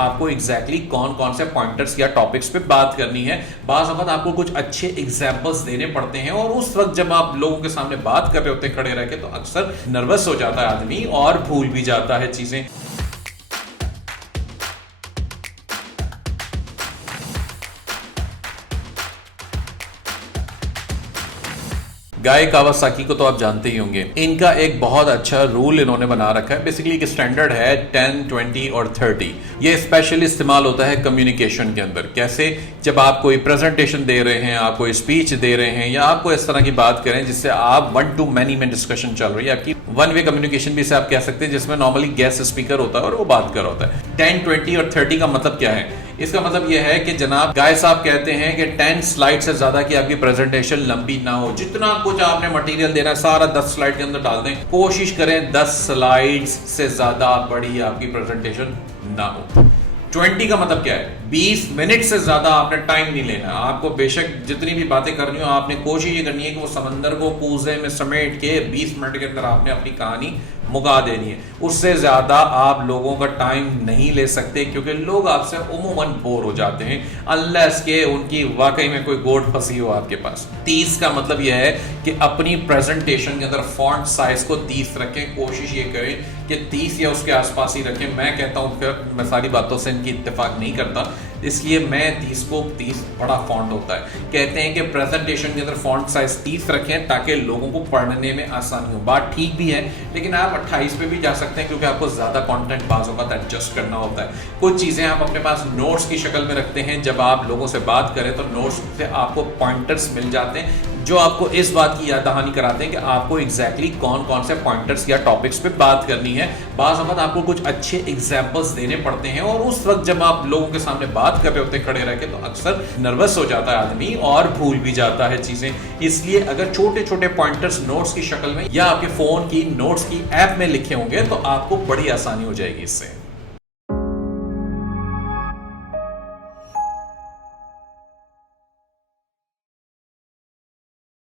आपको एग्जैक्टली कौन कौन से पॉइंटर्स या टॉपिक्स पे बात करनी है। बाज़ वक़्त आपको कुछ अच्छे एग्जांपल्स देने पड़ते हैं और उस वक्त जब आप लोगों के सामने बात कर रहे होते हैं खड़े रह के, तो अक्सर नर्वस हो जाता है आदमी और भूल भी जाता है चीजें। गाय कावासाकी को तो आप जानते ही होंगे। इनका एक बहुत अच्छा रूल इन्होंने बना रखा है। बेसिकली एक स्टैंडर्ड है 10, 20 और 30। ये स्पेशली इस्तेमाल होता है कम्युनिकेशन के अंदर। कैसे? जब आप कोई प्रेजेंटेशन दे रहे हैं, आप कोई स्पीच दे रहे हैं, या आपको इस तरह की बात करें जिससे आप 1 to many में डिस्कशन चल रही है, आपकी वन वे कम्युनिकेशन भी इसे आप कह सकते हैं, जिसमें नॉर्मली गेस्ट स्पीकर होता है और वो बात कर रहा होता है। 10, 20 और 30 का मतलब क्या है? इसका मतलब यह है कि जनाब गाय साहब कहते हैं कि 10 स्लाइड से ज्यादा की आपकी प्रेजेंटेशन लंबी ना हो। जितना कुछ आपने मटेरियल देना है सारा 10 स्लाइड के अंदर डाल दें। कोशिश करें 10 स्लाइड्स से ज्यादा बड़ी आपकी प्रेजेंटेशन ना हो। 20 का मतलब क्या है? 20 मिनट से ज्यादा आपने टाइम नहीं लेना। आपको बेशक जितनी भी बातें करनी हो, आपने कोशिश ये करनी है कि वो समंदर को कूजे में समेट के 20 मिनट के अंदर आपने अपनी कहानी मुका देनी है। उससे ज्यादा आप लोगों का टाइम नहीं ले सकते, क्योंकि लोग आपसे उमूमन बोर हो जाते हैं अनलेस के उनकी वाकई में कोई गोट फंसी हो आपके पास। 30 का मतलब यह है कि अपनी प्रेजेंटेशन के अंदर फॉन्ट साइज को 30 रखें। कोशिश ये करें कि 30 या उसके आसपास ही रखें। मैं कहता हूं, फिर मैं सारी बातों से इनकी इत्तेफाक नहीं करता, इसलिए मैं 30 बड़ा फॉन्ट होता है। कहते हैं कि प्रेजेंटेशन के अंदर फॉन्ट साइज 30 रखें ताकि लोगों को पढ़ने में आसानी हो। बात ठीक भी है, लेकिन आप 28 पे भी जा सकते हैं, क्योंकि आपको ज्यादा कंटेंट बाजों का एडजस्ट करना होता है। कुछ चीजें आप अपने पास नोट्स की शक्ल में रखते हैं। जब आप लोगों से बात करें तो नोट्स से आपको पॉइंटर्स मिल जाते हैं जो आपको इस बात की याद दहानी कराते हैं कि आपको एग्जैक्टली कौन कौन से पॉइंटर्स या टॉपिक्स पे बात करनी है। बाज़ वक़्त आपको कुछ अच्छे एग्जांपल्स देने पड़ते हैं और उस वक्त जब आप लोगों के सामने बात कर रहे होते हैं खड़े रह के, तो अक्सर नर्वस हो जाता है आदमी और भूल भी जाता है चीजें। इसलिए अगर छोटे छोटे पॉइंटर्स नोट्स की शक्ल में या आपके फोन की नोट्स की ऐप में लिखे होंगे तो आपको बड़ी आसानी हो जाएगी इससे।